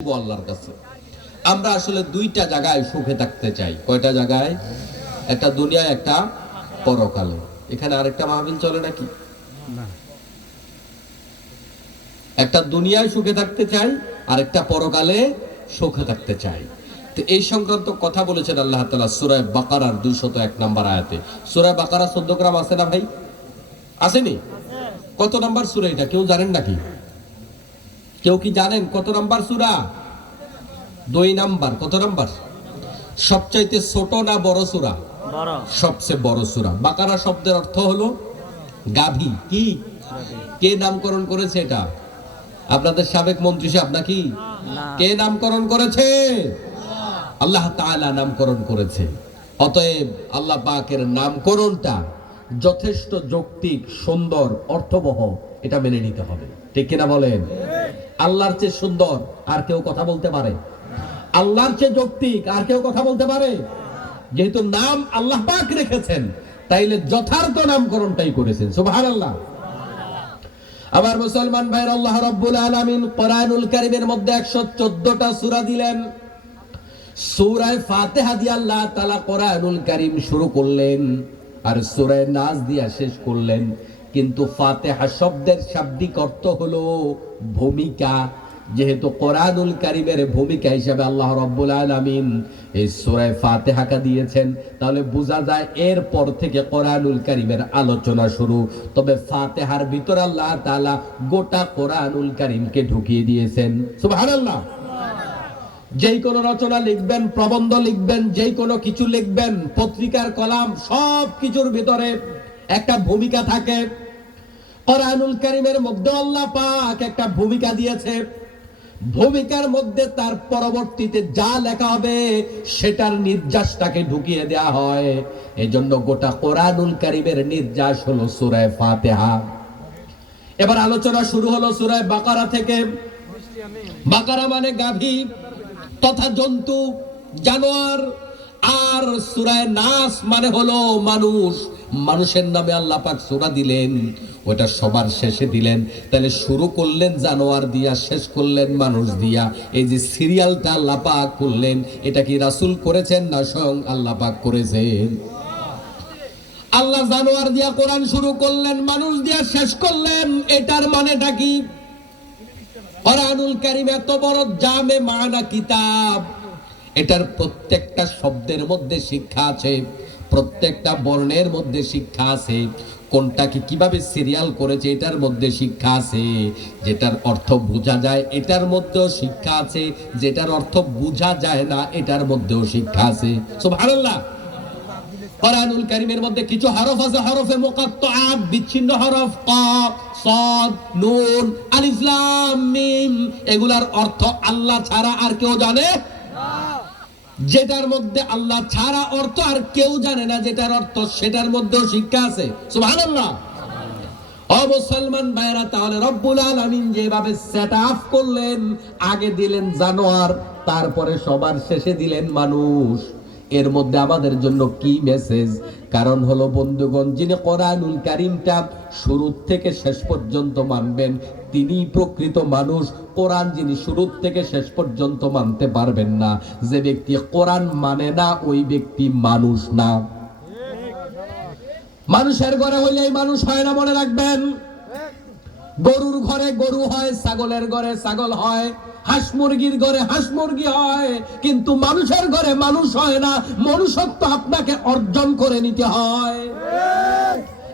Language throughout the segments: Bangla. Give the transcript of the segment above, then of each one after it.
আল্লাহর কাছে আমরা আসলে দুইটা জায়গায় সুখে থাকতে চাই। কয়টা জায়গায়? একটা দুনিয়ায়, একটা পরকালে। এখানে আরেকটা মাহফিল চলে নাকি? না। একটা দুনিয়ায় সুখে থাকতে চাই, আরেকটা পরকালে সুখে থাকতে চাই। তো এই সংক্রান্ত কথা বলেছেন আল্লাহ তাআলা সূরা বাকারার 201 নম্বর আয়াতে। সূরা বাকারা 14 গ্রাম আছে না ভাই? আসেনি? কত নম্বর সূরা এটা কেউ জানেন নাকি? কেউ কি জানেন কত নম্বর সূরা? 2 নাম্বার। কত নাম্বার? সবচাইতে ছোট না বড় সূরা? বড়। সবচেয়ে বড় সূরা। বাকারা শব্দের অর্থ হলো গাভী। কি? কে নামকরণ করেছে এটা? আপনাদের সাবেক মন্ত্রী সাহেব নাকি? কে নামকরণ করেছে? আল্লাহ তাআলা নামকরণ করেছে। অতএব আল্লাহ পাকের নামকরণটা যথেষ্ট যৌক্তিক, সুন্দর, অর্থবহ, এটা মেনে নিতে হবে। ঠিক কিনা বলেন? আল্লাহর চেয়ে সুন্দর আর কেউ কথা বলতে পারে? আল্লাহর চেয়ে যৌক্তিক আর কেউ কথা বলতে পারে? যেহেতু নাম আল্লাহ পাক রেখেছেন, তাইলে যথার্থ নামকরণটাই করেছেন। সুবহানাল্লাহ। আমার মুসলমান ভাইরা, আল্লাহ রাব্বুল আলামিন কোরআনুল কারীমের মধ্যে 114টা সূরা দিলেন। সূরা ফাতিহা দিয়ে আল্লাহ তাআলা কোরআনুল কারীম শুরু করলেন, আর সূরা নাস দিয়ে শেষ করলেন। কিন্তু ফাতিহা শব্দের শাব্দিক অর্থ হলো ভূমিকা। যেহেতু কোরআনুল কারীমের ভূমিকা হিসেবে আল্লাহ রাব্বুল আলামিন এই সূরা ফাতিহাকে দিয়েছেন, তাহলে বোঝা যায় এরপর থেকে কোরআনুল কারীমের আলোচনা শুরু। তবে ফাতিহার ভিতরে আল্লাহ তাআলা গোটা কোরআনুল কারীমকে ঢুকিয়ে দিয়েছেন। সুবহানাল্লাহ। যেই কোনো রচনা লিখবেন, প্রবন্ধ লিখবেন, যেই কোনো কিছু লিখবেন, পত্রিকার কলাম, সব কিছুর ভিতরে একটা ভূমিকা থাকে। কোরআনুল কারীমের মধ্যে আল্লাহ পাক একটা ভূমিকা দিয়েছে। ভূমিকার মধ্যে তার পরবর্তীতে যা লেখা হবে সেটার নির্যাসটাকে ঢুকিয়ে দেয়া হয়। এজন্য গোটা কোরআনুল কারীমের নির্যাস হলো সূরা ফাতিহা। এবার আলোচনা শুরু হলো সূরা বাকারা থেকে। বাকারা মানে গাভী তথা জন্তু, জানোয়ার। আর সূরা নাস মানে হলো মানুষ। মানুষের নামে আল্লাহ পাক সূরা দিলেন, ওটা সবার শেষে দিলেন। তাহলে শুরু করলেন জানোয়ার দিয়া, শেষ করলেন মানুষ দিয়া। এই যে সিরিয়ালটা আল্লাহ পাক করলেন, এটা কি রাসূল করেছেন না স্বয়ং আল্লাহ পাক করেছেন? আল্লাহ জানোয়ার দিয়া কোরআন শুরু করলেন, মানুষ দিয়া শেষ করলেন। এটার মানেটা কি? কোরআনুল কারীম এত বড় জামে মানা কিতাব, এটার প্রত্যেকটা শব্দের মধ্যে শিক্ষা আছে, প্রত্যেকটা বর্ণের মধ্যে শিক্ষা আছে। কোনটাকে কিভাবে সিরিয়াল করেছে এটার মধ্যে শিক্ষা আছে। যেটার অর্থ বোঝা যায় এটার মধ্যেও শিক্ষা আছে, যেটার অর্থ বোঝা যায় না এটার মধ্যেও শিক্ষা আছে। সুবহানাল্লাহ। কোরআনুল কারীমের মধ্যে কিছু হরফ আছে, হরফে মুকাত্তাআত, বিচ্ছিন্ন হরফ, কাফ, সাদ, নুন, আলিফ লাম মিম। এগুলার অর্থ আল্লাহ ছাড়া আর কেউ জানে না। যেটার মধ্যে আল্লাহ ছাড়া অর্থ আর কেউ জানে না, যেটার অর্থ সেটার মধ্যেও শিক্ষা আছে। সুবহানাল্লাহ। ও মুসলমান ভাইরা, তাহলে রব্বুল আলামিন যেভাবে সেট আপ করলেন, আগে দিলেন জানোয়ার, তারপরে সবার শেষে দিলেন মানুষ। এর মধ্যে আমাদের জন্য কি মেসেজ? কারণ হলো বন্ধুগণ, যিনি কোরআনুল কারীমটা শুরু থেকে শেষ পর্যন্ত মানবেন তিনি প্রকৃত মানুষ। কোরআন যিনি শুরু থেকে শেষ পর্যন্ত মানতে পারবেন না, যে ব্যক্তি কোরআন মানে না, ওই ব্যক্তি মানুষ না। মানুষের ঘরে হইলেই মানুষ হয় না, মনে রাখবেন। গরুর ঘরে গরু হয়, ছাগলের ঘরে ছাগল হয়, হাঁস মুরগির ঘরে হাঁস মুরগি হয়, কিন্তু মানুষের ঘরে মানুষ হয় না। মনুষ্যত্ব আপনাকে অর্জন করে নিতে হয়।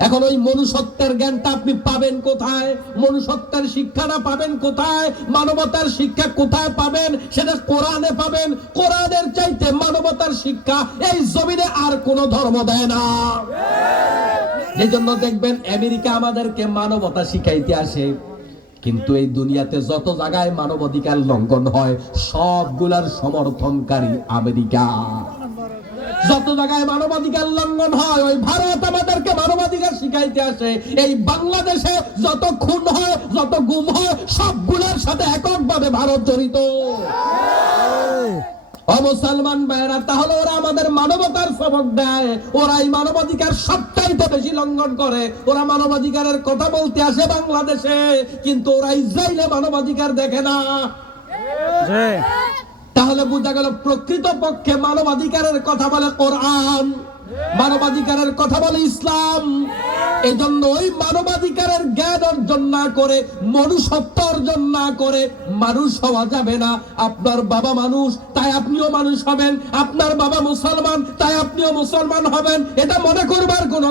এখন ওই মনুষ্যত্বের জ্ঞানটা আপনি পাবেন কোথায়? মনুষ্যত্বের শিক্ষাটা পাবেন কোথায়? মানবতার শিক্ষা কোথায় পাবেন? সেটা কোরআনে পাবেন। কোরআনের চাইতে মানবতার শিক্ষা এই জমিনে আর কোন ধর্ম দেয় না। এই জন্য দেখবেন আমেরিকা আমাদেরকে মানবতা শিখাইতে আসে, কিন্তু এই দুনিয়াতে যত জায়গায় মানবাধিকার লঙ্ঘন হয় সবগুলার সমর্থনকারী আমেরিকা। যত জায়গায় মানবাধিকার লঙ্ঘন হয় ওই ভারত আমাদেরকে মানবাধিকার শিখাইতে আসে। এই বাংলাদেশে যত খুন হয়, যত গুম হয়, সবগুলোর সাথে এককভাবে ভারত জড়িত। ও মুসলমান ভাইরা, তাহলে ওরা আমাদের মানবতার সবক দেয়, ওরা এই মানবাধিকার সবচাইতে বেশি লঙ্ঘন করে। ওরা মানবাধিকারের কথা বলতে আসে বাংলাদেশে, কিন্তু ওরা ইসরায়েলে মানবাধিকার দেখে না। তাহলে বোঝা গেল প্রকৃত পক্ষে মানবাধিকারের কথা বলে কোরআন, মানবাধিকারের কথা বলে ইসলাম। এই জন্য ওই মানবাধিকারের জ্ঞান অর্জন না করে, মনুষ্যত্ব অর্জন না করে মানুষ হওয়া যাবে না। আপনার বাবা মানুষ, তাই আপনিও মানুষ হবেন। আপনার বাবা মুসলমান, তাই আপনিও মুসলমান হবেন। এটা মনে করবার কোনো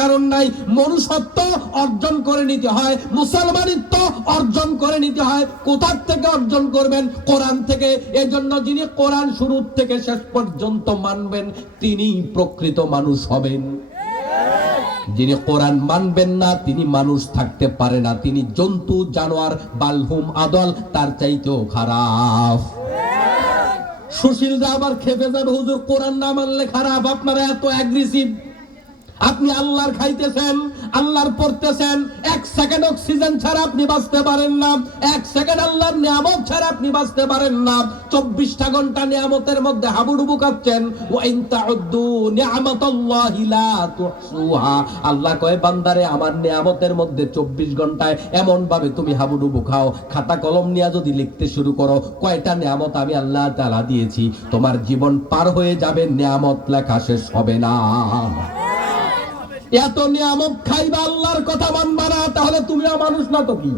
কারণ নাই। মনুষ্যত্ব অর্জন করে নিতে হয়, মুসলমানিত্ব অর্জন করে নিতে হয়। কোথা থেকে অর্জন করবেন? কোরআন থেকে। এই জন্য যিনি কোরআন শুরু থেকে শেষ পর্যন্ত মানবেন, তিনি প্রকৃত মানুষ হবেন। যিনি কোরআন মানবেন না, তিনি মানুষ থাকতে পারে না। তিনি জন্তু, জানোয়ার, বালহুম আদল, তার চাইতেও খারাপ। সুশীলরা আবার খেপে যাবে, হুজুর কোরআন না মানলে খারাপ। আপনারা এত অ্যাগ্রেসিভ। আপনি আল্লাহর খাইতেছেন, আল্লাহর পড়তেছেন, এক সেকেন্ড অক্সিজেন ছাড়া আপনি বাঁচতে পারেন না, এক সেকেন্ড আল্লাহর নিয়ামত ছাড়া আপনি বাঁচতে পারেন না। 24টা ঘন্টা নিয়ামতের মধ্যে হাবুডুবু কাচ্ছেন। ওয়া ইন তাউদ্দু নিয়ামাতাল্লাহি লা তুহসুহা। আল্লাহ কয় বান্দারে, আমার নিয়ামতের মধ্যে 24 ঘন্টায় এমন ভাবে তুমি হাবুডুবু খাও, খাতা কলম নিয়ে যদি লিখতে শুরু করো কয়টা নিয়ামত আমি আল্লাহ তাআলা দিয়েছি, তোমার জীবন পার হয়ে যাবে, নিয়ামত লেখা শেষ হবে না। এত নিয়ামত খাইবা, আল্লাহর কথা মানবা না, তাহলে তুমিও মানুষ না তো কি?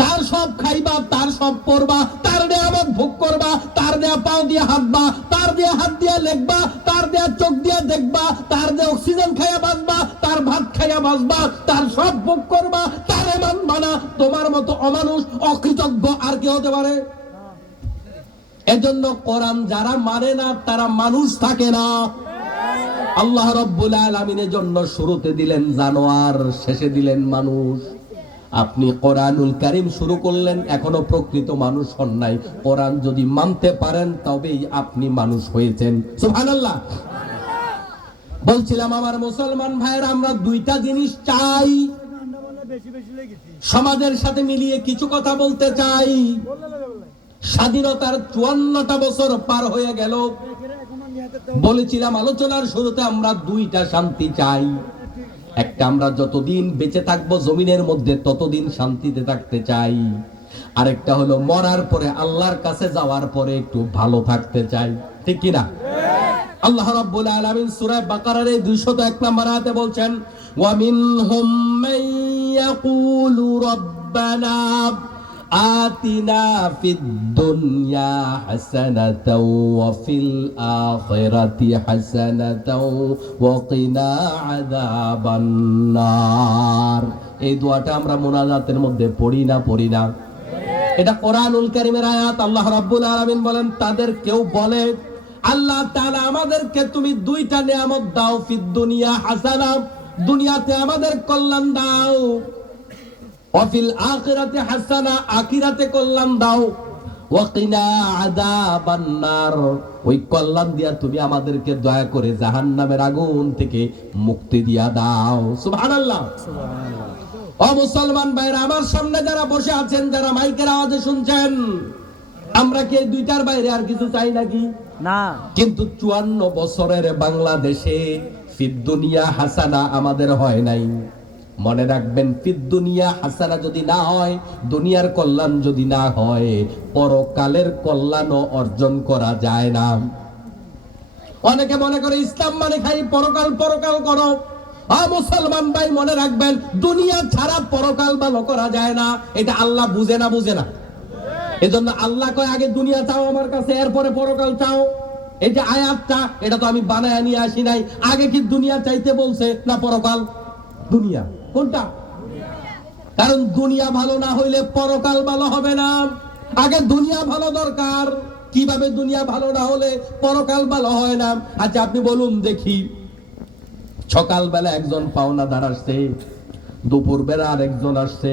তার সব খাইবা, তার সব পড়বা, তার নিয়ামত ভোগ করবা, তার দেয়া পাও দিয়ে হাঁটবা, তার দেয়া হাত দিয়ে লেখবা, তার দেয়া চোখ দিয়ে দেখবা, তার দেয়া অক্সিজেন খাইয়া বাঁচবা, তার ভাত খাইয়া বাঁচবা, তার সব ভোগ করবা, তারে মানবা না। তোমার মতো অমানুষ, অকৃতজ্ঞ আর কি হতে পারে? এজন্য কোরআন যারা মানে না তারা মানুষ থাকে না। আল্লাহ রাব্বুল আলামিনের জন্য শুরুতে দিলেন জানোয়ার, শেষে দিলেন মানুষ। আপনি কোরআনুল কারীম শুরু করলেন, এখনো প্রকৃত মানুষ হন নাই। কোরআন যদি মানতে পারেন তবেই আপনি মানুষ হয়েছেন। সুবহানাল্লাহ। বলছিলাম আমার মুসলমান ভাইয়েরা, আমরা দুইটা জিনিস চাই। সমাজের সাথে মিলিয়ে কিছু কথা বলতে চাই। স্বাধীনতার 54টা বছর পার হয়ে গেল। বলেছিলাম আলোচনার শুরুতে আমরা দুইটা শান্তি চাই। একটা, আমরা যতদিন বেঁচে থাকবো জমিনের মধ্যে ততদিন শান্তিতে থাকতে চাই। আরেকটা হলো মরার পরে, আল্লাহর কাছে যাওয়ার পরে একটু ভালো থাকতে চাই। ঠিক কি না? আল্লাহ রাব্বুল আলামিন সূরা বাকারার 201 নম্বর আয়াতে বলছেন, ওয়া মিনহুম মান ইয়াকুলু রাব্বানা আতিনা ফিদ দুনিয়া হাসানাতাও ওয়া ফিল আখিরাতি হাসানাতাও ওয়া কিনা আযাবান নার। এই দোয়াটা আমরা মুনাজাতের মধ্যে পড়ি না? এটা কোরআনুল কারীমের আয়াত। আল্লাহ রাব্বুল আলামিন বলেন, তাদের কেউ বলে, আল্লাহ তাআলা আমাদেরকে তুমি দুইটা নিয়ামত দাও, ফিদ দুনিয়া হাসানা, দুনিয়াতে আমাদের কল্যাণ দাও, ওয়াফিল আখিরাতে হাসানা, আখিরাতে কল্যাণ দাও, ওয়া কিনা আযাবান নার, ওই কল্যাণ দিয়া তুমি আমাদেরকে দয়া করে জাহান্নামের আগুন থেকে মুক্তি দিয়া দাও। সুবহানাল্লাহ। ও মুসলমান ভাইরা, আমার সামনে যারা বসে আছেন, যারা মাইকের আওয়াজে শুনছেন, আমরা কি এই দুইটার বাইরে আর কিছু চাই নাকি? না। কিন্তু 54 বছরের বাংলাদেশে ফিদ দুনিয়া হাসানা আমাদের হয় নাই। মনে রাখবেন, ফিদ দুনিয়া হাসানা যদি না হয়, দুনিয়ার কল্যাণ যদি না হয়, পরকালের কল্যাণও অর্জন করা যায় না। অনেকে মনে করে ইসলাম মানে খালি পরকাল করো। মুসলমান ভাই মনে রাখবেন, দুনিয়া ছাড়া পরকাল ভালো করা যায় না। এটা আল্লাহ বুঝে না। এজন্য আল্লাহ কয়, আগে দুনিয়া চাও আমার কাছে, এরপরে পরকাল চাও। এই যে আয়াতটা, এটা তো আমি বানায় নিয়ে আসি নাই। আগে কি দুনিয়া চাইতে বলছে না পরকাল? দুনিয়া কোনটা? কারণ দুনিয়া ভালো না হইলে পরকাল ভালো হবে না। আগে দুনিয়া ভালো দরকার। কিভাবে দুনিয়া ভালো না হলে পরকাল ভালো হয় না? আচ্ছা আপনি বলুন দেখি, সকালবেলা একজন পাওনাদার আসছে, দুপুর বেলা আরেকজন আসছে,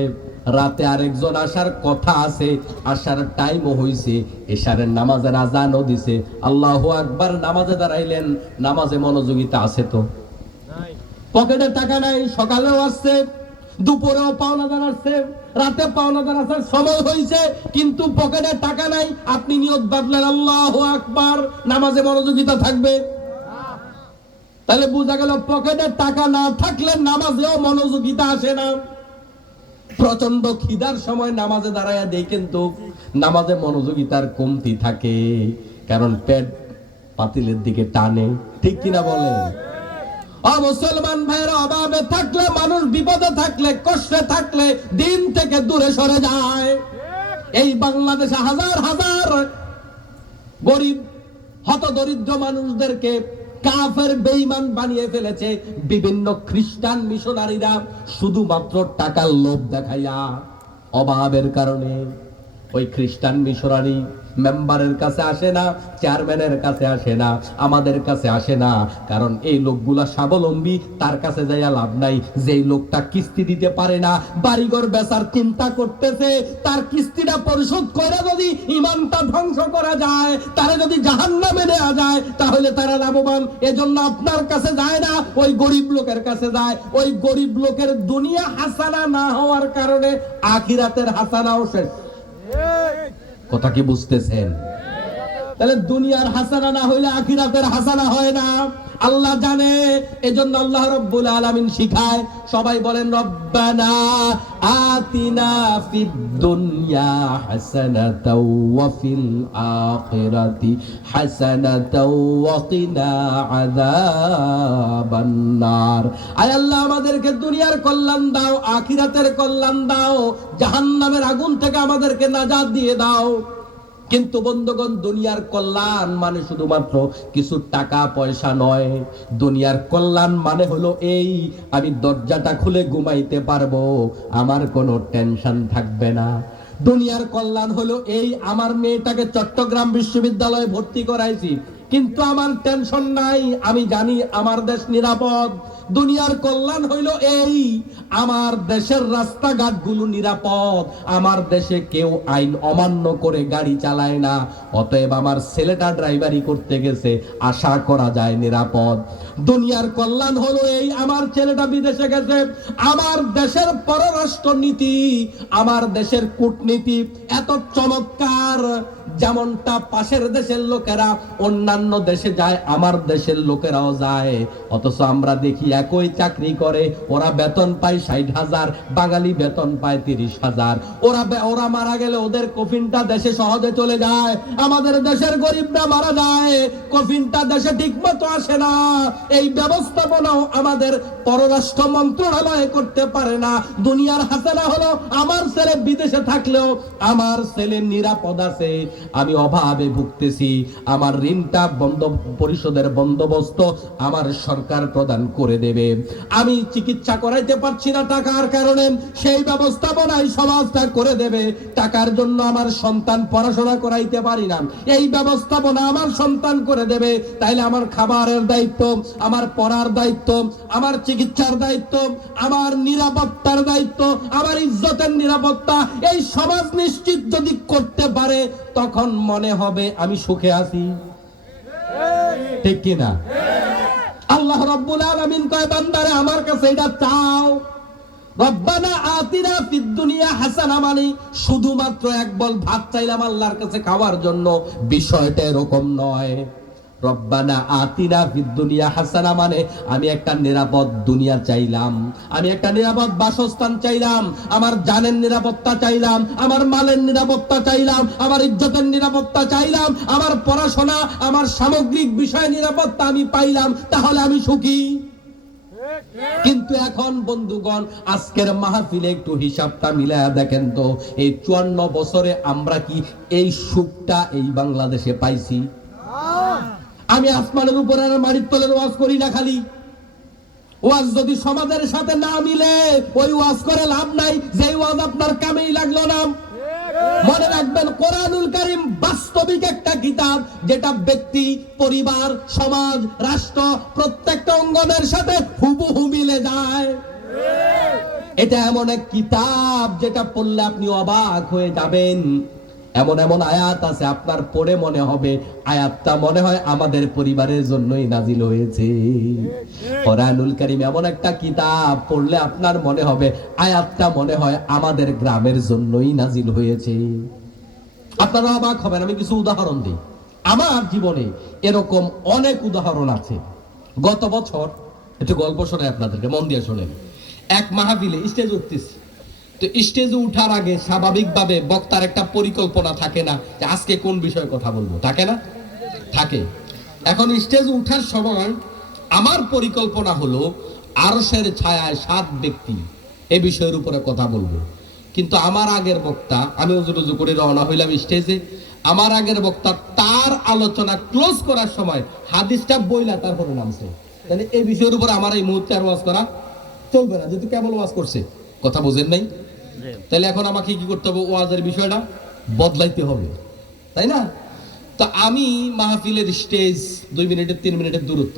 রাতে আরেকজন আসার কথা আছে, আসার টাইমও হইছে, এশারের নামাজের আজানও দিছে, আল্লাহু আকবার, নামাজে দাঁড়াইলেন, নামাজে মনোযোগিতা আছে তো? পকেটে টাকা নাই, সকালেও আসছে, দুপুরেও পাওনাদার আসছে, রাতে পাওনাদার আসার সময় হইছে, কিন্তু পকেটে টাকা নাই। আপনি নিয়ত বাদলেন আল্লাহু আকবার, নামাজে মনোযোগিতা থাকবে? তাহলে বোঝা গেল পকেটে টাকা না থাকলে নামাজেও মনোযোগিতা আসে না। প্রচন্ড খিদার সময় নামাজে দাঁড়ায়া দেই, কিন্তু নামাজে মনোযোগিতার কমতি থাকে, কারণ পেট পাতিলের দিকে টানে। ঠিক কিনা বলেন? মুসলমান ভাইয়েরা, অভাবে থাকলে মানুষ, বিপদে থাকলে, কষ্টে থাকলে দিন থেকে দূরে সরে যায়। এই বাংলাদেশে হাজার হাজার গরিব হতদরিদ্র মানুষদেরকে কাফের বেঈমান বানিয়ে ফেলেছে বিভিন্ন খ্রিস্টান মিশনারিরা, শুধুমাত্র টাকার লোভ দেখাইয়া। অভাবের কারণে ওই খ্রিস্টান মিশনারি মেম্বারের কাছে আসে না, চেয়ারম্যানের কাছে আসে না, আমাদের কাছে আসে না, কারণ এই লোকগুলা স্বাবলম্বী, তার কাছে যাইয়া লাভ নাই। যেই লোকটা কিস্তি দিতে পারে না, বাড়িঘর বেচার চিন্তা করতেছে, তার কিস্তিটা পরিশোধ করে যদি ইমানটা ধ্বংস করা যায়, তারা যদি জাহান্নামে নেওয়া যায়, তাহলে তারা লাভবান। এজন্য আপনার কাছে যায় না, ওই গরিব লোকের কাছে যায়। ওই গরিব লোকের দুনিয়া হাসানা না হওয়ার কারণে আখিরাতের হাসানাও শেষ। কথা কি বুঝতেছেন? তাহলে দুনিয়ার হাসানা না হইলে আখিরাতের হাসানা হয় না, আল্লাহ জানে। এজন্য আল্লাহ রাব্বুল আলামিন শিখায়, সবাই বলেন রব্বানা আতিনা ফিদ দুনিয়া হাসানাতাও ওয়া ফিল আখিরাতি হাসানাতাও ওয়া কিনা আযাবান নার। আয় আল্লাহ, আমাদেরকে দুনিয়ার কল্যাণ দাও, আখিরাতের কল্যাণ দাও, জাহান্নামের আগুন থেকে আমাদেরকে নাজাত দিয়ে দাও। কিন্তু বন্ধুগণ, দুনিয়ার কল্যাণ মানে শুধুমাত্র কিছু টাকা পয়সা নয়। দুনিয়ার কল্যাণ মানে হলো এই, আমি দরজাটা খুলে ঘুমাইতে পারবো, আমার কোনো টেনশন থাকবে না। দুনিয়ার কল্যাণ হলো এই, আমার মেয়েটাকে চট্টগ্রাম বিশ্ববিদ্যালয়ে ভর্তি করাইছি, কিন্তু আমার টেনশন নাই, আমি জানি আমার দেশ নিরাপদ। দুনিয়ার কল্যাণ হইল এই, আমার দেশের রাস্তাঘাটগুলো নিরাপদ, আমার দেশে কেউ আইন অমান্য করে গাড়ি চালায় না, অতএব আমার ছেলেটা ড্রাইভারি করতে গেছে, আশা করা যায় নিরাপদ। দুনিয়ার কল্যাণ হলো এই, আমার ছেলেটা বিদেশে গেছে, আমার দেশের পররাষ্ট্র নীতি, আমার দেশের কূটনীতি এত চমৎকার, যেমনটা পাশের দেশের লোকেরা অন্যান্য দেশে যায়, আমার দেশের লোকেরাও যায়। অথচ আমরা দেখি একই চাকরি করে, ওরা বেতন পায় 60,000, বাঙালি বেতন পায় 30,000। ওরা মারা গেলে ওদের কফিনটা দেশে সহজে চলে যায়, আমাদের দেশের গরিবরা মারা যায়, কফিনটা দেশে ঠিক মতো আসে না। এই ব্যবস্থাপনাও আমাদের পররাষ্ট্র মন্ত্রণালয় করতে পারে না। দুনিয়ার হাসানা হলো, আমার ছেলে বিদেশে থাকলেও আমার ছেলে নিরাপদ আছে, আমি অভাবে ভুগতেছি, আমার ঋণটা পরিশোধের বন্দোবস্ত আমার সরকার প্রদান করে দেবে। আমি চিকিৎসা করাইতে পারছি না টাকার কারণে, সেই ব্যবস্থাপনাই সমাজটা করে দেবে। টাকার জন্য আমার সন্তান পড়াশোনা করাইতে পারি না, এই ব্যবস্থাপনা আমার সন্তান করে দেবে। তাইলে আমার খাবারের দায়িত্ব, আমার পড়ার দায়িত্ব, আমার চিকিৎসার দায়িত্ব, আমার নিরাপত্তার দায়িত্ব, আমার ইজ্জতের নিরাপত্তা এই সমাজ নিশ্চিত যদি করতে পারে, তখন মনে হবে আমি সুখে আছি। ঠিক কিনা? আল্লাহ রাব্বুল আলামিন কয়, বান্দারে আমার কাছে এটা চাও। রব্বানা আতিনা ফিদ দুনিয়া হাসানা মানে শুধুমাত্র এক বল ভাত চাইলাম আল্লাহর কাছে খাওয়ার জন্য, বিষয়টা এরকম নয়। রব্বানা আতিনা ফিদ দুনিয়া হাসানা মানে আমি একটা নিরাপদ দুনিয়া চাইলাম, আমি একটা নিরাপদ বাসস্থান চাইলাম, আমার জানের নিরাপত্তা চাইলাম, আমার মালের নিরাপত্তা চাইলাম, আমার ইজ্জতের নিরাপত্তা চাইলাম, আমার পড়াশোনা, আমার সামগ্রিক বিষয় নিরাপত্তা আমি পাইলাম, তাহলে আমি সুখী। কিন্তু এখন বন্ধুগণ, আজকের মাহফিলে একটু হিসাবটা মিলায়া দেখেন তো, এই 54 বছরে আমরা কি এই সুখটা এই বাংলাদেশে পাইছি? আমি আসমানের উপরে আর মাটির তলের ওয়াজ করি না, খালি ওয়াজ যদি সমাজের সাথে না মিলে ওই ওয়াজ করে লাভ নাই, যে ওয়াজ আপনার কামেই লাগলো না। মনে রাখবেন, কোরআনুল কারীম বাস্তবিক একটা কিতাব, যেটা ব্যক্তি, পরিবার, সমাজ, রাষ্ট্র প্রত্যেকটা অঙ্গনের সাথে হুবহু মিলে যায়। এটা এমন এক কিতাব যেটা পড়লে আপনি অবাক হয়ে যাবেন। এমন এমন আয়াত আছে, আপনার পড়ে মনে হবে আয়াতটা মনে হয় আমাদের পরিবারের জন্যই নাজিল হয়েছে। কোরআনুল কারীম এমন একটা কিতাব, পড়লে আপনার মনে হবে আয়াতটা মনে হয় আমাদের গ্রামের জন্যই নাজিল হয়েছে। আপনারা অবাক হবেন, আমি কিছু উদাহরণ দিই। আমার জীবনে এরকম অনেক উদাহরণ আছে। গত বছর একটু গল্প শোনাই আপনাদেরকে, মন দিয়ে শোনেন। এক মাহফিলে স্টেজ উঠতেছি, তো স্টেজে উঠার আগে স্বাভাবিকভাবে বক্তার একটা পরিকল্পনা থাকে না যে আজকে কোন বিষয়ে কথা বলবো, থাকে না? থাকে। এখন স্টেজে উঠার সময় আমার পরিকল্পনা হলো আরশের ছায়ায় 7 ব্যক্তি এই বিষয়ের উপরে কথা বলবো। কিন্তু আমার আগের বক্তা, আমি উজু করে রওনা হইলাম স্টেজে, আমার আগের বক্তা তার আলোচনা ক্লোজ করার সময় হাদিসটা বইলা তারপরে নামছে। তাহলে এই বিষয়ের উপর আমার এই মুহূর্তে আর ওয়াজ করা চলবে না, যেহেতু কেবল ওয়াজ করছে। কথা বুঝেন নাই? তাহলে এখন আমাকে কি করতে হবে? ওয়াজের বিষয়টা বদলাইতে হবে, তাই না? তো আমি মাহফিলের স্টেজ 2 মিনিটের 3 মিনিটের দূরত্ব,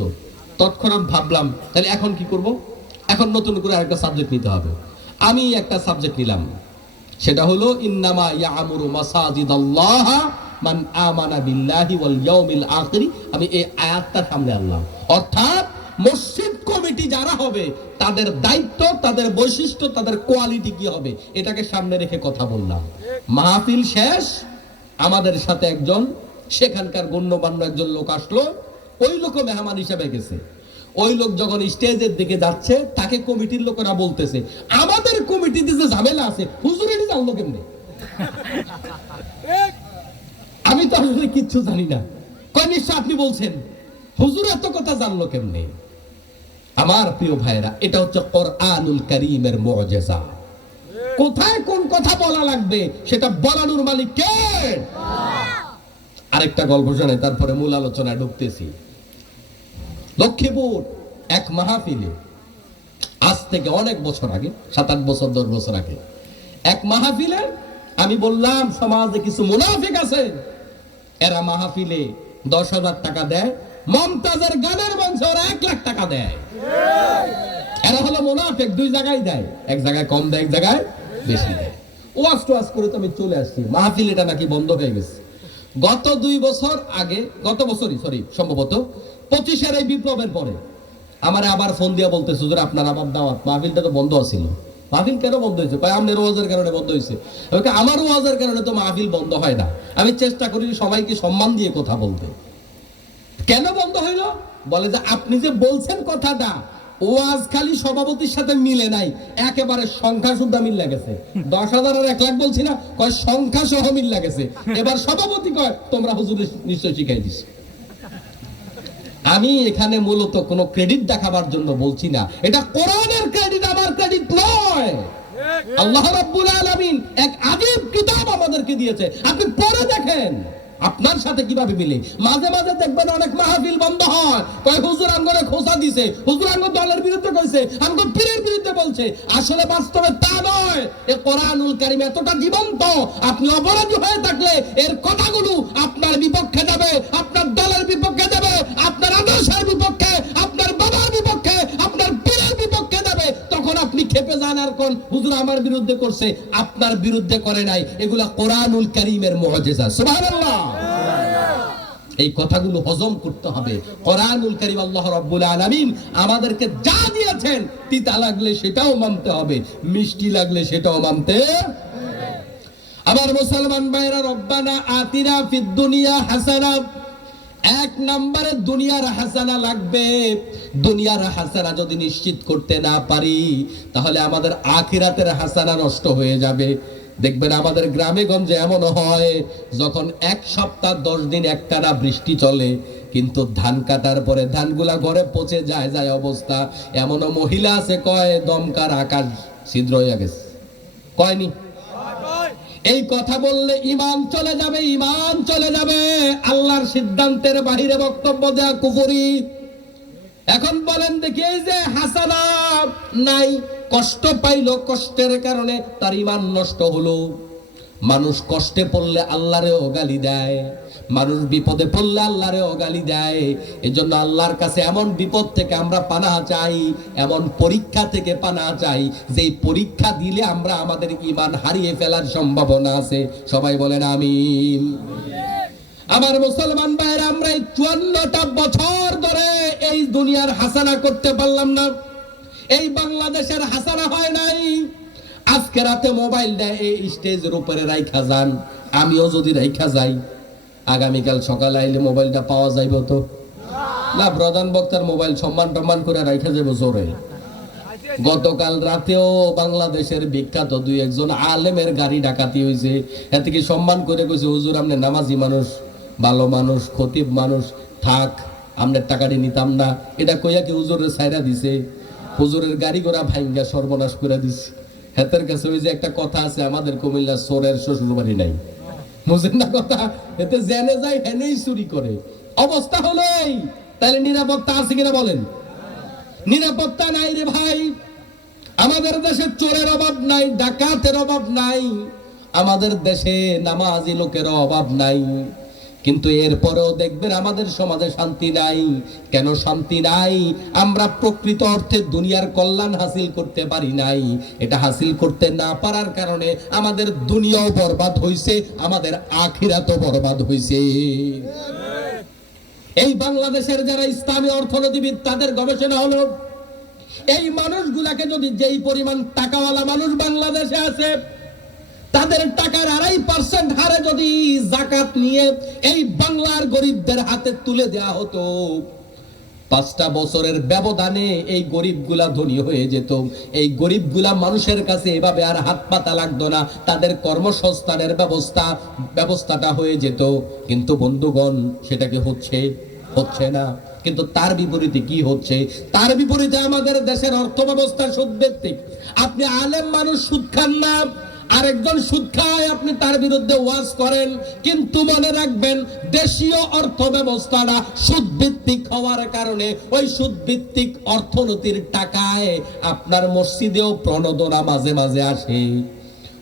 তৎক্ষণাৎ ভাবলাম তাহলে এখন কি করব? এখন নতুন করে আরেকটা সাবজেক্ট নিতে হবে। আমি একটা সাবজেক্ট নিলাম, সেটা হলো ইন্নামা ইয়ামুরু মাসাজিদাল্লাহ মান আমানা বিল্লাহি ওয়াল ইয়াউমিল আখির। আমি এই আয়াতটা সামনে আনলাম, অর্থাৎ মসজিদ কমিটি যারা হবে তাদের দায়িত্ব, তাদের বৈশিষ্ট্য, তাদের কোয়ালিটি কি হবে এটাকে সামনে রেখে কথা বললাম। মাহফিল শেষ, আমাদের সাথে একজন সেখানকার গণ্যমান্য একজন লোক আসলো। ওই লোক মেহমান হিসেবে গেছে। ওই লোক যখন স্টেজের দিকে যাচ্ছে তাকে কমিটির লোকেরা বলতেছে, আমাদের কমিটিতে যে ঝামেলা আছে হুজুর এটা জানলো কেমনে? আমি তো আসলে কিচ্ছু জানি না। কয় নিশ্চয় আপনি বলছেন, হুজুর এত কথা জানলো কেমনে? আমার প্রিয় ভাইরা, এটা হচ্ছে কোরআনুল কারীমের মুআজিজা। কোথায় কোন কথা বলা লাগবে সেটা বলানোর মালিক কে? আরেকটা গল্প শোনাই, তারপরে মূল আলোচনায় ঢুকতেছি। লক্ষ্মীপুর এক মাহফিলে, আজ থেকে অনেক বছর আগে, 7-8 বছর 10 বছর আগে, এক মাহফিলে আমি বললাম সমাজে কিছু মুনাফিক আছে, এরা মাহফিলে 10,000 টাকা দেয়, মমতাজের গানের মঞ্চে ওরা 1 লাখ টাকা দেয়। এরা হলো মুনাফিক, 2 জায়গায় দেয়, এক জায়গায় কম দেয়, এক জায়গায় বেশি দেয়। ওয়াজ করে তো আমি চলে আসছি, মাহফিল এটা নাকি বন্ধ হয়ে গেছে। গত 2 বছর আগে, গত বছরই সম্ভবত 25-এর এই বিপ্লবের পরে আমারে আবার ফোন দিয়া বলতেছে, হুজুর আপনার আবার দাওয়াত, মাহফিলটা তো বন্ধ ছিল। মাহফিল কেন বন্ধ হয়েছে? কয় আপনার ওয়াজের কারণে বন্ধ হয়েছে। আমার ওয়াজের কারণে তো মাহফিল বন্ধ হয় না, আমি চেষ্টা করি সবাইকে সম্মান দিয়ে কথা বলতে। কেন বন্ধ হইল? বলে যে আপনি যে বলছেন কথাটা, ওয়াজ খালি সভাপতির সাথে মিলে নাই, একেবারে সংখ্যা শুদ্ধ মিল লাগেছে। 10,000 আর 1 লাখ বলছি না, কয় সংখ্যা সহ মিল লাগেছে। এবার সভাপতি কয় তোমরা হুজুর নিশ্চয় শিখাই দিস। আমি এখানে মূলত কোনো ক্রেডিট দেখাবার জন্য বলছি না, এটা কোরআনের ক্রেডিট, আমার ক্রেডিট নয়। আল্লাহ রাব্বুল আলামিন এক আজীব কিতাব আমাদেরকে দিয়েছে, আপনি পড়ে দেখেন আপনার সাথে কিভাবে মিলে। মাঝে মাঝে দেখবেন অনেক মাহফিল বন্ধ হয়, কয় হুজুর আঙ্গরে খোঁচা দিছে, হুজুর আঙ্গ দলের বিরুদ্ধে কইছে, আঙ্গ পীরের বিরুদ্ধে বলছে। আসলে বাস্তবে তা নয়। এই কোরআনুল কারীম এতটা জীবন্ত, আপনি অপরাধী হয়ে থাকলে এর কথাগুলো আপনার বিপক্ষে যাবে, আপনার দলের বিপক্ষে যাবে, আপনার আদর্শের বিপক্ষে, আপনার বাবার বিপক্ষে, আপনার পীরের বিপক্ষে যাবে। তখন আপনি খেপে যান আর কোন হুজুর আমার বিরুদ্ধে করছে, আপনার বিরুদ্ধে করে নাই। এগুলা কোরআনুল কারীমের মুআজিজা। সুবহানাল্লাহ। এই কথাগুলো হজম করতে হবে। কোরআনুল কারীম আল্লাহ রাব্বুল আলামিন আমাদেরকে যা দিয়েছেন, তিতা লাগলে সেটাও মানতে হবে, মিষ্টি লাগলে সেটাও মানতে হবে। আমার মুসলমান ভাইরা, রব্বানা আতিনা ফিদ দুনিয়া হাসানা, 1 নম্বরে দুনিয়ার হাসানা লাগবে। দুনিয়ার হাসানা যদি নিশ্চিত করতে না পারি, তাহলে আমাদের আখিরাতের হাসানা নষ্ট হয়ে যাবে। দেখবেন আমাদের গ্রামে গঞ্জে এমন হয়, যখন 1 সপ্তাহ 10 দিন একটানা বৃষ্টি চলে, কিন্তু ধান কাটার পরে ধানগুলা ঘরে পচে যায় অবস্থা। এমনও মহিলা আছে কয় দমকার আকাশ ছিদ্র হয়ে গেছে। কয়নি? এই কথা বললে ইমান চলে যাবে, ইমান চলে যাবে। আল্লাহর সিদ্ধান্তের বাহিরে বক্তব্য দেয়া কুফরি। এখন বলেন দেখি, এই যে হাসানা নাই, কষ্ট পাইলো, কষ্টের কারণে তার ইমান নষ্ট হলো। মানুষ কষ্টে পড়লে আল্লাহরেও গালি দেয়, মানুষ বিপদে পড়লে আল্লাহরেও গালি দেয়। এজন্য আল্লাহর কাছে এমন বিপদ থেকে আমরা পানাহ চাই, এমন পরীক্ষা থেকে পানাহ চাই, যে পরীক্ষা দিলে আমরা আমাদের ইমান হারিয়ে ফেলার সম্ভাবনা আছে। সবাই বলেন আমিন। আমার মুসলমান ভাইরা, আমরা 54টা বছর ধরে এই দুনিয়ার হাসানা করতে পারলাম না, এই বাংলাদেশের হাসানা হয় নাই। আজকে রাতে মোবাইল দেয়, এই স্টেজের উপরে রাইখা যান, আমিও যদি রাইখা যাই, আগামীকাল সকালে আইলে মোবাইলটা পাওয়া যাইব তো না? প্রধান বক্তার মোবাইল সম্মান টম্মান করে রাইখা যাবো জোরে। গতকাল রাতেও বাংলাদেশের বিখ্যাত দুই একজন আলেমের গাড়ি ডাকাতি হয়েছে। এতে কি সম্মান করে কইছে, হুজুর আপনি নামাজি মানুষ, ভালো মানুষ, খতিব মানুষ, থাক আমনের টাকাটি নিতাম না। এটা কইয়া কি হুজুরের ছাইরা দিছে? হুজুরের গাড়ি ঘোড়া ভাঙ্গা সর্বনাশ করে দিছে। হেতের কাছে ওই যে একটা কথা আছে, আমাদের কুমিল্লা চোরের শ্বশুর বাড়ি নাই, বুঝেন না কথা? এতে জেনে যায় হেনেই চুরি করে। অবস্থা হলো এই। তাহলে নিরাপত্তা আছে কিনা বলেন? নিরাপত্তা নাই রে ভাই। আমাদের দেশে চোরের অভাব নাই, ডাকাতের অভাব নাই, আমাদের দেশে নামাজি লোকের অভাব নাই, কিন্তু এরপরেও দেখবেন আমাদের সমাজে শান্তি নাই। কেন শান্তি নাই? আমরা প্রকৃত অর্থে দুনিয়ার কল্যাণ হাসিল করতে পারি নাই। এটা হাসিল করতে না পারার কারণে আমাদের দুনিয়াও বরবাদ হইছে, আমাদের আখিরাতও বরবাদ হইছে। এই বাংলাদেশের যারা ইসলামী অর্থনীতিবিদ, তাদের গবেষণা হলো এই মানুষগুলাকে যদি যেই পরিমাণ টাকাওয়ালা মানুষ বাংলাদেশে আছে, তাদের টাকার 2.5% হারে যদি যাকাত নিয়ে এই বাংলার গরিবদের হাতে তুলে দেয়া হতো, 5টা বছরের ব্যবধানে এই গরিবগুলা ধনী হয়ে যেত। এই গরিবগুলা মানুষের কাছে এভাবে আর হাত পাতা লাগতো না, তাদের কর্মসংস্থানের ব্যবস্থাটা হয়ে যেত। কিন্তু বন্ধুগণ, সেটা কি হচ্ছে না। কিন্তু তার বিপরীতে কি হচ্ছে? তার বিপরীতে আমাদের দেশের অর্থ ব্যবস্থা সুদভিত্তিক। আপনি আলেম মানুষ, সুদ খান না, আরেকজন সুদ খায়, আপনি তার বিরুদ্ধে ওয়াজ করেন, কিন্তু মনে রাখবেন দেশীয় অর্থ ব্যবস্থাটা সুদভিত্তিক হওয়ার কারণে ওই সুদভিত্তিক অর্থনীতির টাকায় আপনার মসজিদেও প্রণোদনা মাঝে মাঝে আসে।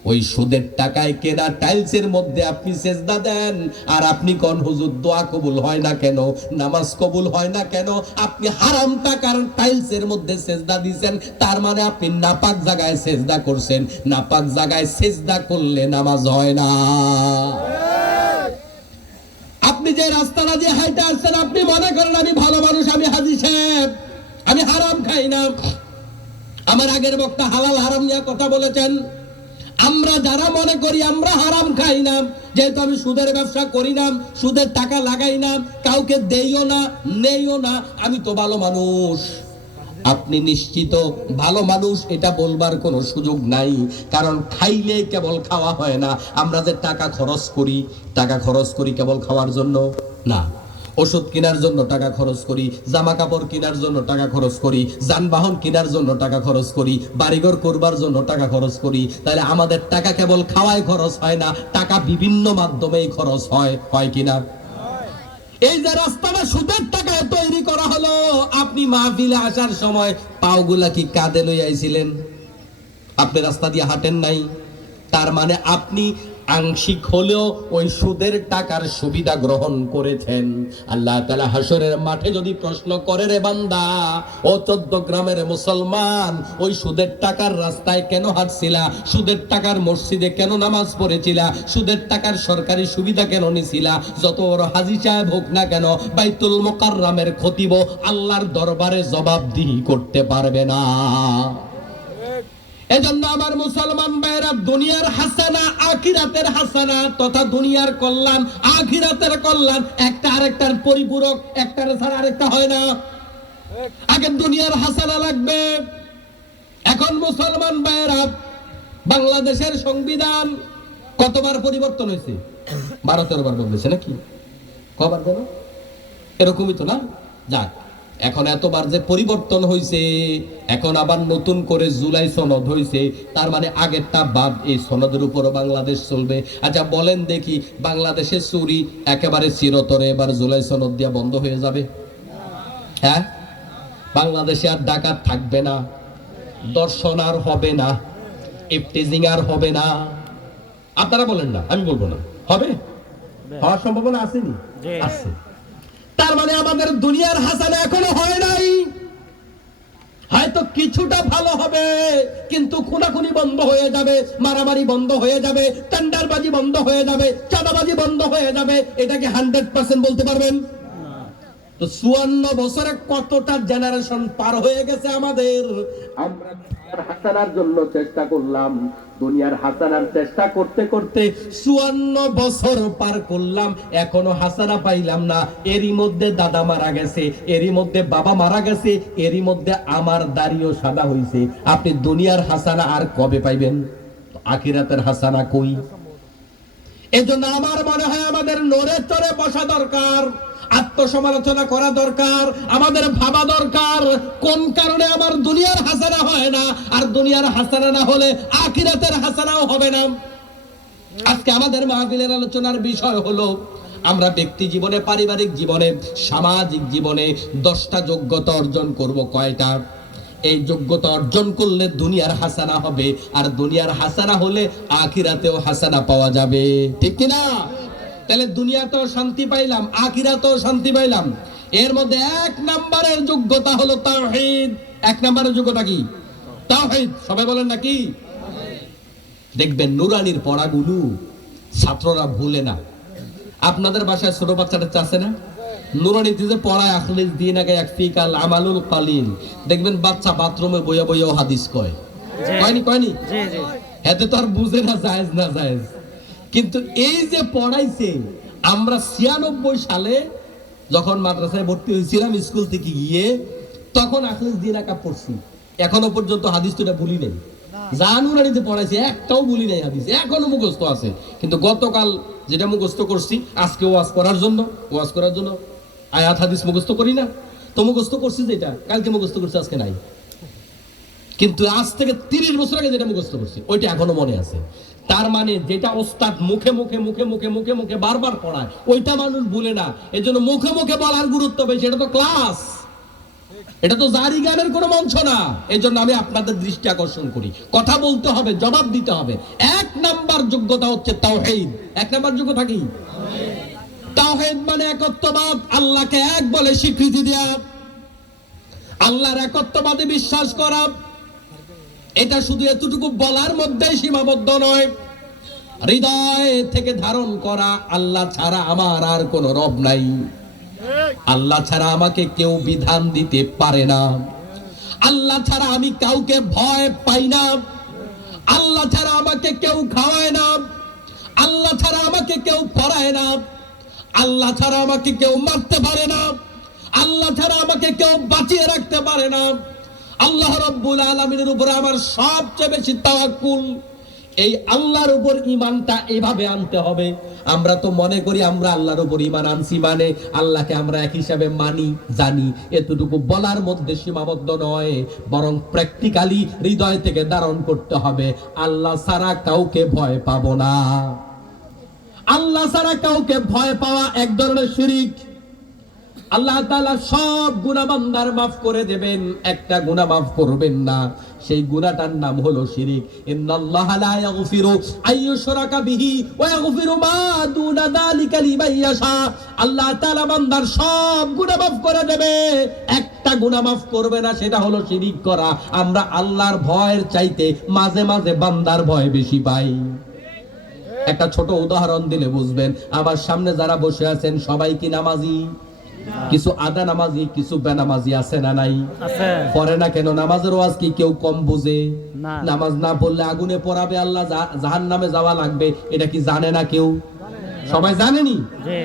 ওই সুদের টাকায় কেনা টাইলসের মধ্যে আপনি সেজদা দেন, আর আপনি কোন হুজুর দোয়া কবুল হয় না কেন, নামাজ কবুল হয় না কেন? আপনি হারাম টাকার টাইলসের মধ্যে সেজদা দিবেন, তার মানে আপনি নাপাক জায়গায় সেজদা করছেন। নাপাক জায়গায় সেজদা করলে নামাজ হয় না। আপনি যে রাস্তাটা দিয়ে হাইটা আসছেন, আপনি মনে করেন আমি ভালো মানুষ, আমি হাজী সাহেব, আমি হারাম খাই না। আমার আগের বক্তা হালাল হারাম নিয়ে কথা বলেছেন। আমরা যারা মনে করি আমরা হারাম খাই না, যেহেতু আমি সুদের ব্যবসা করি না, সুদের টাকা লাগাই না, কাউকে দেইও না, নেইও না, আমি তো ভালো মানুষ। আপনি নিশ্চিত ভালো মানুষ, এটা বলবার কোনো সুযোগ নাই। কারণ খাইলে কেবল খাওয়া হয় না। আমরা যে টাকা খরচ করি কেবল খাওয়ার জন্য না। ওষুধ কেনার জন্য টাকা খরচ করি, জামা কাপড় কেনার জন্য টাকা খরচ করি, যানবাহন কেনার জন্য টাকা খরচ করি, বাড়িঘর করবার জন্য টাকা খরচ করি। তাহলে আমাদের টাকা কেবল খাওয়ায় খরচ হয় না, টাকা বিভিন্ন মাধ্যমেই খরচ হয় কিনা? এই যে রাস্তাটা সুদের টাকায় তৈরি করা হলো, আপনি মাহফিলে আসার সময় পাওগুলা কি কাঁধে লই আইছিলেন? আপনি রাস্তা দিয়ে হাঁটেন নাই, তার মানে আপনি আংশিক হলেও ওই সুদের টাকার সুবিধা গ্রহণ করেছেন। আল্লাহ তাআলা হাসরের মাঠে যদি প্রশ্ন করে, রে বান্দা, ও 14 গ্রামের মুসলমান, ওই সুদের টাকার রাস্তায় কেন হাঁটছিলা? সুদের টাকার মসজিদে কেন নামাজ পড়েছিলা? সুদের টাকার সরকারি সুবিধা কেন নিছিলা? যত বড় হাজী সাহেব হোক না কেন, বাইতুল মুকাররমের খতিব আল্লাহর দরবারে জবাবদিহি করতে পারবে না। এজন্য আমার মুসলমান ভাইরা, দুনিয়ার হাসানা আখিরাতের হাসানা, তথা দুনিয়ার কল্যাণ আখিরাতের কল্যাণ একটা আরেকটার পরিপূরক, একটার ছাড়া আরেকটা হয় না। আগে দুনিয়ার হাসানা লাগবে। এখন মুসলমান ভাইরা, বাংলাদেশের সংবিধান কতবার পরিবর্তন হয়েছে? 12-13 বার বদলেছে নাকি? কবার বলো? এরকমই তো না? যাক, এখন এতবার যে পরিবর্তন হয়েছে, এখন আবার নতুন করে জুলাই সনদ হয়েছে, তার মানে আগেরটা বাদ, এই সনদের উপর বাংলাদেশ চলবে। আচ্ছা বলেন দেখি, বাংলাদেশে চুরি একেবারে চিরতরে এবার জুলাই সনদ দিয়া বন্ধ হয়ে যাবে? হ্যাঁ, বাংলাদেশে আর ডাকাত থাকবে না, দর্শন আর হবে না, ইফটিজিং আর হবে না। আপনারা বলেন না, আমি বলবো না। হবে? হওয়ার সম্ভাবনা আসেনি? আছে। তার মানে আমাদের দুনিয়ার হাসানা এখনো হয় নাই। হয়তো কিছুটা ভালো হবে, কিন্তু খুনাখুনি বন্ধ হয়ে যাবে, মারামারি বন্ধ হয়ে যাবে, টেন্ডারবাজি বন্ধ হয়ে যাবে, চাঁদাবাজি বন্ধ হয়ে যাবে। এটাকে 100% বলতে পারবেন? তো 54 বছরে কতটা জেনারেশন পার হয়ে গেছে আমাদের। আমরা হাসানার জন্য চেষ্টা করলাম, দুনিয়ার হাসানার চেষ্টা করতে করতে 54 বছর পার করলাম, এখনো হাসানা পাইলাম না। এরই মধ্যে দাদা মারা গেছে, এরই মধ্যে বাবা মারা গেছে, এরই মধ্যে আমার দাড়িও সাদা হইছে। আপনি দুনিয়ার হাসানা আর কবে পাইবেন? আখিরাতের হাসানা কই? এজন্য আমার মনে হয় আমাদের নড়ে চড়ে বসা দরকার, আত্মসমালোচনা করা দরকার, আমাদের ভাবা দরকার কোন কারণে আমার দুনিয়ার হাসানা হয় না, আর দুনিয়ার হাসানা না হলে আখিরাতের হাসানাও হবে না। আজকে আমাদের মাহফিলের আলোচনার বিষয় হলো আমরা ব্যক্তি জীবনে, পারিবারিক জীবনে, সামাজিক জীবনে 10টা যোগ্যতা অর্জন করব। কয়টা? এই যোগ্যতা অর্জন করলে দুনিয়ার হাসানা হবে, আর দুনিয়ার হাসানা হলে আখিরাতেও হাসানা পাওয়া যাবে, ঠিক কি না? তাহলে দুনিয়াতেও শান্তি পাইলাম, আখিরাতেও শান্তি পাইলাম। এর মধ্যে 1 নম্বরের যোগ্যতা হলো তাওহীদ। 1 নম্বরের যোগ্যতা কি? তাওহীদ। সবাই বলেন নাকি? দেখবেন নুরানির পড়াগুলো ছাত্ররা ভুলে না। আপনাদের বাসায় ছোট বাচ্চাটা আছে না, নুরানিতে যে পড়ায় আখলিস দিন আগে একফিকাল আমালুল কালিল, দেখবেন বাচ্চা বাথরুমে বইয়া বইয়াও হাদিস কয়। কয়নি? এতে তো আর বুঝে না জায়েজ না জায়েজ। কিন্তু এই যে পড়াইছে, আমরা 96 সালে যখন মাদ্রাসায় ভর্তি হয়েছিলাম স্কুল থেকে গিয়ে, তখন আখলিস দিন আকা পড়ছি, এখনো পর্যন্ত হাদিস তো এটা ভুলি নেই। জানুয়ারিতে পড়াইছে, একটাও ভুলি নাই হাদিস, এখনো মুখস্থ আছে। কিন্তু গতকাল যেটা মুখস্থ করছি, আজকে ওয়াজ করার জন্য আয়াত হাদিস মুখস্থ করি না তো, মুখস্থ করছি যেটা কালকে মুখস্থ করছি, আজকে নাই। কিন্তু আজ থেকে 30 বছর আগে যেটা মুখস্থ করছি ওইটা এখনো মনে আছে। তার মানে যেটা ওস্তাদ মুখে মুখে বারবার পড়ায় ওইটা মানুষ ভুলে না। এজন্য মুখে মুখে বলার গুরুত্ব বেশি। এটা তো ক্লাস, এটা তো জারি গানের কোনো মঞ্চ না। এজন্য আমি আপনাদের দৃষ্টি আকর্ষণ করি, কথা বলতে হবে, জবাব দিতে হবে। 1 নাম্বার যোগ্যতা হচ্ছে তাওহীদ। 1 নাম্বার যোগ্যতা কি? তাওহীদ মানে একত্ববাদ, আল্লাহকে এক বলে স্বীকৃতি দেয়া, আল্লাহর একত্ববাদে বিশ্বাস করা। এটা শুধু এতটুকু বলার মধ্যেই সীমাবদ্ধ নয়, হৃদয় থেকে ধারণ করা, আল্লাহ ছাড়া আমার আর কোনো রব নাই, আল্লাহ ছাড়া আমাকে কেউ বিধান দিতে পারে না, আল্লাহ ছাড়া আমি কাউকে ভয় পাই না, আল্লাহ ছাড়া আমাকে কেউ খাওয়ায় না, আল্লাহ ছাড়া আমাকে কেউ পড়ায় না, আল্লাহ ছাড়া আমাকে কেউ মারতে পারে না, আল্লাহ ছাড়া আমাকে কেউ বাঁচিয়ে রাখতে পারে না। আল্লাহ রাব্বুল আলামিনের উপরে আমার সবচেয়ে বেশি তাওয়াক্কুল। এই আল্লাহর উপর ঈমানটা এভাবে আনতে হবে। আমরা তো মনে করি আমরা আল্লাহর উপর ঈমান আনছি মানে আল্লাহকে আমরা এক হিসাবে মানি, জানি, এতটুকু বলার মধ্যে সীমাবদ্ধ নয়, বরং প্র্যাকটিক্যালি হৃদয় থেকে ধারণ করতে হবে আল্লাহ ছাড়া কাউকে ভয় পাবো না। আল্লাহ ছাড়া কাউকে ভয় পাওয়া এক ধরনের শিরক। আল্লাহ তাআলা সব গুনাহ বান্দার মাফ করে দেবেন, একটা গুনাহ মাফ করবেন না, সেই গুনাহটার নাম হলো শিরক। ইন্নাল্লাহা লা ইয়াগফিরু আইয়ুশরাকা বিহি ওয়া ইয়াগফিরু মা দুনা যালিকা লিমান ইয়াশা। আল্লাহ তাআলা বান্দার সব গুনাহ মাফ করে দেবে, একটা গুনাহ মাফ করবে না, সেটা হলো শিরক করা। আমরা আল্লাহর ভয়ের চাইতে মাঝে মাঝে বান্দার ভয় বেশি পাই। একটা ছোট উদাহরণ দিলে বুঝবেন। আমার সামনে যারা বসে আছেন সবাই কি নামাজি? কিছু আদা নামাজি, কিছু বেনামাজি আছে না নাই? পড়ে না কেন? নামাজের ওয়াজ কি কেউ কম বুঝে? নামাজ না পড়লে আগুনে পড়াবে আল্লাহ, জাহান্নামে যাওয়া লাগবে, এটা কি জানে না কেউ? সবাই জানেনি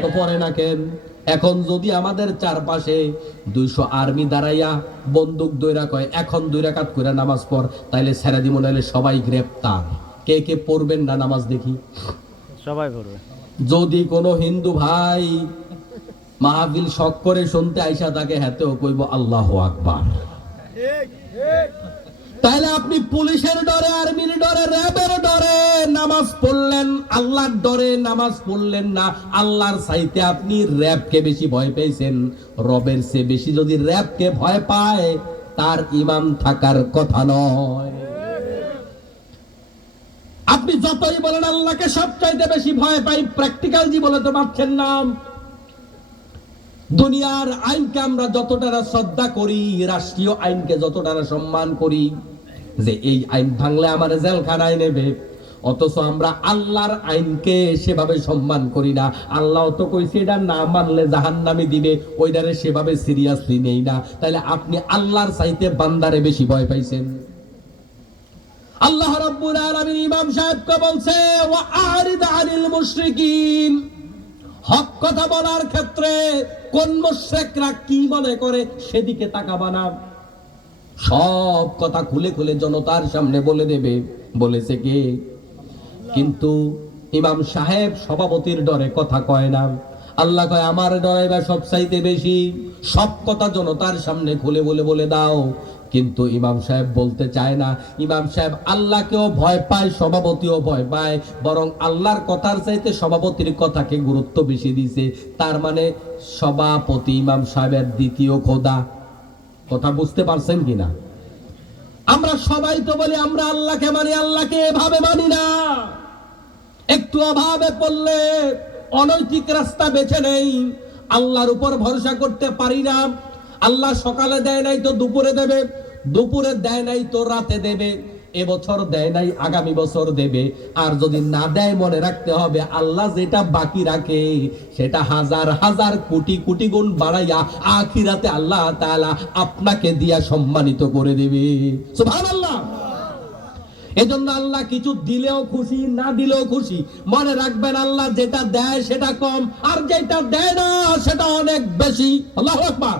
তো পড়ে না কেন? এখন যদি আমাদের চারপাশে 200 আর্মি দাঁড়াইয়া বন্দুক দইরা কয় এখন 2 রাকাত করে নামাজ পড়, তাইলে ছেড়ে দিব, নাইলে সবাই গ্রেফতার। কে কে পড়বেন না নামাজ দেখি? সবাই পড়বে। যদি কোনো হিন্দু ভাই মাহফিল শখ করে শুনতে আইসা তাকে হেতেও কইব আল্লাহু আকবার। তাহলে আপনি পুলিশের ডরে, আর্মির ডরে, র্যাবের ডরে নামাজ পড়লেন, আল্লাহর ডরে নামাজ পড়লেন না। আল্লাহর চাইতে আপনি র্যাবকে বেশি ভয় পেয়েছেন। রবের চেয়ে বেশি যদি র্যাবকে ভয় পায় তার ঈমান থাকার কথা নয়। আপনি যতই বলেন আল্লাহকে সবচাইতে বেশি ভয় পাই, প্র্যাকটিক্যাল জীবনে তো পাচ্ছেন না। দুনিয়ার আইনকে আমরা যতটা শ্রদ্ধা করি, রাষ্ট্রীয় আইনকে যতটা সম্মান করি, যে এই আইন ভাঙলে আমার জেলখানায় নেবে, অথচ আমরা আল্লাহর আইনকে সেভাবে সম্মান করি না। আল্লাহ তো কইছে এটা না মানলে জাহান্নামে দিবে, ওইটারে সেভাবে সিরিয়াসলি নেই না। তাহলে আপনি আল্লাহর চাইতে বান্দারে বেশি ভয় পাইছেন। আল্লাহ রাব্বুল আলামিন ইমাম সাহেবকে বলছে ওয়া আরিদ আনিল মুশরিকিন, হক কথা বলার ক্ষেত্রে কোন মুশরিকরা কি মনে করে সেদিকে তাকাবা না, সব কথা খুলে খুলে জনতার সামনে বলে দেবে। বলেছে কে? কিন্তু ইমাম সাহেব সভাপতির ডরে কথা কয় না। আল্লাহ কয় আমার ডরে বা সব চাইতে বেশি, সব কথা জনতার সামনে খুলে বলে দাও। কিন্তু ইমাম সাহেব বলতে চায় না। ইমাম সাহেব আল্লাহকেও ভয় পায়, সভাপতিও ভয় পায়, বরং আল্লাহর কথার চাইতে সভাপতির কথাকে গুরুত্ব বেশি দিছে। তার মানে সভাপতি ইমাম সাহেবের দ্বিতীয় খোদা। কথা বুঝতে পারছেন কিনা? আমরা সবাই তো বলি আমরা আল্লাহকে মানি, আল্লাহকে এভাবে মানি না। একটু অভাবে পড়লে অনৈতিক রাস্তা বেছে নেই, আল্লাহর উপর ভরসা করতে পারি না। আল্লাহ সকালে দেয় নাই তো দুপুরে দেবে, দুপুরে দেয় নাই তো রাতে দেবে, এবছর দেয় নাই আগামী বছর দেবে। আর যদি না দেয় মনে রাখতে হবে আল্লাহ যেটা বাকি রাখে সেটা হাজার হাজার কোটি কোটি গুণ বাড়াইয়া আখিরাতে আল্লাহ তাআলা আপনাকে দিয়া সম্মানিত করে দেবে। সুবহানাল্লাহ। এজন্য আল্লাহ কিছু দিলেও খুশি, না দিলেও খুশি। মনে রাখবেন আল্লাহ যেটা দেয় সেটা কম, আর যেটা দেয় না সেটা অনেক বেশি। আল্লাহু আকবার।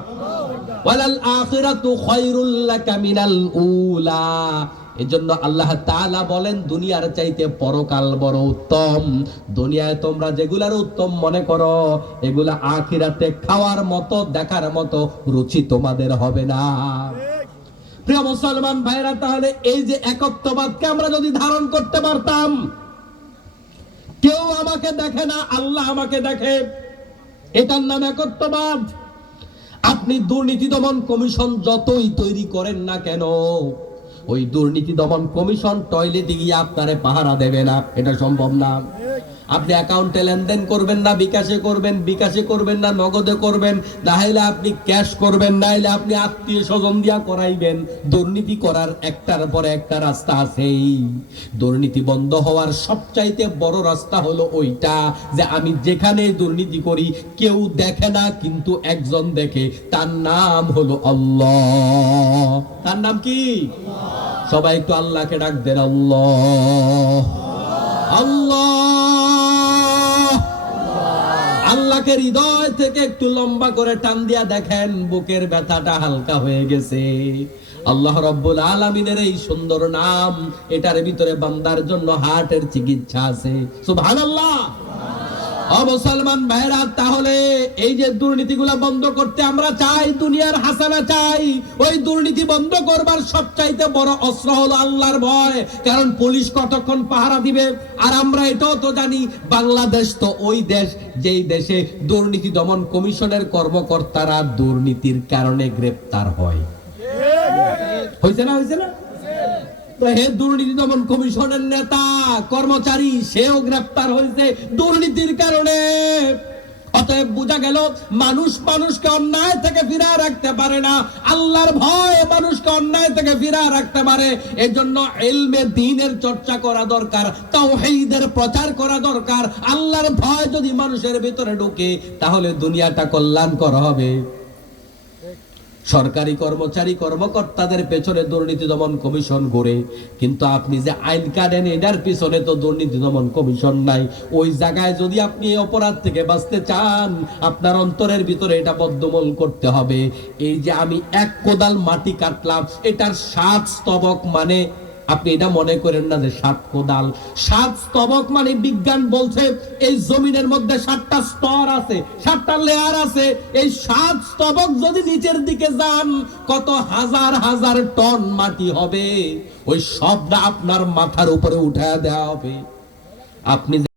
ওয়ালাল আখিরাতু খায়রুল লাকা মিনাল উলা। এজন্য আল্লাহ তাআলা বলেন দুনিয়ার চাইতে পরকাল বড় উত্তম। দুনিয়ায় তোমরা যেগুলার উত্তম মনে করো এগুলা আখিরাতে খাওয়ার মতো দেখার মতো রুচি তোমাদের হবে না। প্রিয় মুসলমান ভাইরা, তাহলে এই যে একত্ববাদকে আমরা যদি ধারণ করতে পারতাম, কেউ আমাকে দেখে না আল্লাহ আমাকে দেখে, এটার নাম একত্ববাদ। আপনি দুর্নীতি দমন কমিশন যতই তৈরি করেন না কেন, ওই দুর্নীতি দমন কমিশন টয়লেটে গিয়ে আপনারে পাহারা দেবে না, এটা সম্ভব না। আপনি অ্যাকাউন্টে লেনদেন করবেন না বিকাশে করবেন, বিকাশে করবেন না নগদে করবেন, না হলে আপনি ক্যাশ করবেন, না হলে আপনি আত্মীয় স্বজন দিয়া করাইবেন। দুর্নীতি করার একটার পরে একটা রাস্তা আছেই। দুর্নীতি বন্ধ হওয়ার সবচাইতে বড় রাস্তা হলো ওইটা যে আমি যেখানে দুর্নীতি করি কেউ দেখে না, কিন্তু একজন দেখে, তার নাম হলো আল্লাহ। তার নাম কি? সবাই একটু আল্লাহকে ডাক দেন, আল্লাহ আল্লাহ। আল্লাহকে হৃদয় থেকে একটু লম্বা করে টান দিয়া দেখেন, বুকের ব্যথাটা হালকা হয়ে গেছে। আল্লাহ রাব্বুল আলামিনের এই সুন্দর নাম, এটার ভিতরে বান্দার জন্য হার্টের চিকিৎসা আছে। সুবহানাল্লাহ। মুসলমান ভাইরা, তাহলে এই যে দুর্নীতিগুলা বন্ধ করতে আমরা চাই, দুনিয়ার হাসানা চাই, ওই দুর্নীতি বন্ধ করবার সবচাইতে বড় অস্ত্র হলো আল্লাহর ভয়। কারণ পুলিশ কতক্ষণ পাহারা দিবে? আর আমরা এটাও তো জানি বাংলাদেশ তো ওই দেশ যেই দেশে দুর্নীতি দমন কমিশনের কর্মকর্তারা দুর্নীতির কারণে গ্রেফতার হয়। হয়েছে না? হয়েছে না? তো হে দুর্নীতি দমন কমিশনের নেতা কর্মচারী, সেও গ্রেফতার হয়েছে দুর্নীতির কারণে। অতএব বোঝা গেল মানুষ মানুষকে অন্যায় থেকে ফিরায় রাখতে পারে না, আল্লাহর ভয় মানুষকে অন্যায় থেকে ফিরায় রাখতে পারে। এজন্য ইলমে দ্বীনের চর্চা করা দরকার, তাওহীদের প্রচার করা দরকার। আল্লাহর ভয় যদি মানুষের ভিতরে ঢোকে তাহলে দুনিয়াটা কল্যাণকর হবে। সরকারি কর্মচারী কর্মকর্তাদের পেছনে দুর্নীতি দমন কমিশন গড়ে, কিন্তু আপনি যে আইন কাটেন এটার পিছনে তো দুর্নীতি দমন কমিশন নাই। ওই জায়গায় যদি আপনি এই অপরাধ থেকে বাঁচতে চান, আপনার অন্তরের ভিতরে এটা বদ্ধমূল করতে হবে। এই যে আমি এক কোদাল মাটি কাটলাম, এটার 7 স্তবক, মানে আপনি এটা মনে করেন না যে 7 কোদাল। 7 স্তবক মানে বিজ্ঞান বলছে এই জমিনের মধ্যে 7টা স্তর আছে, 7টা লেয়ার আছে। এই 7 স্তবক যদি নিচের দিকে যান, কত হাজার হাজার টন মাটি হবে, ওই সবটা আপনার মাথার উপরে উঠায় দেওয়া হবে। আপনি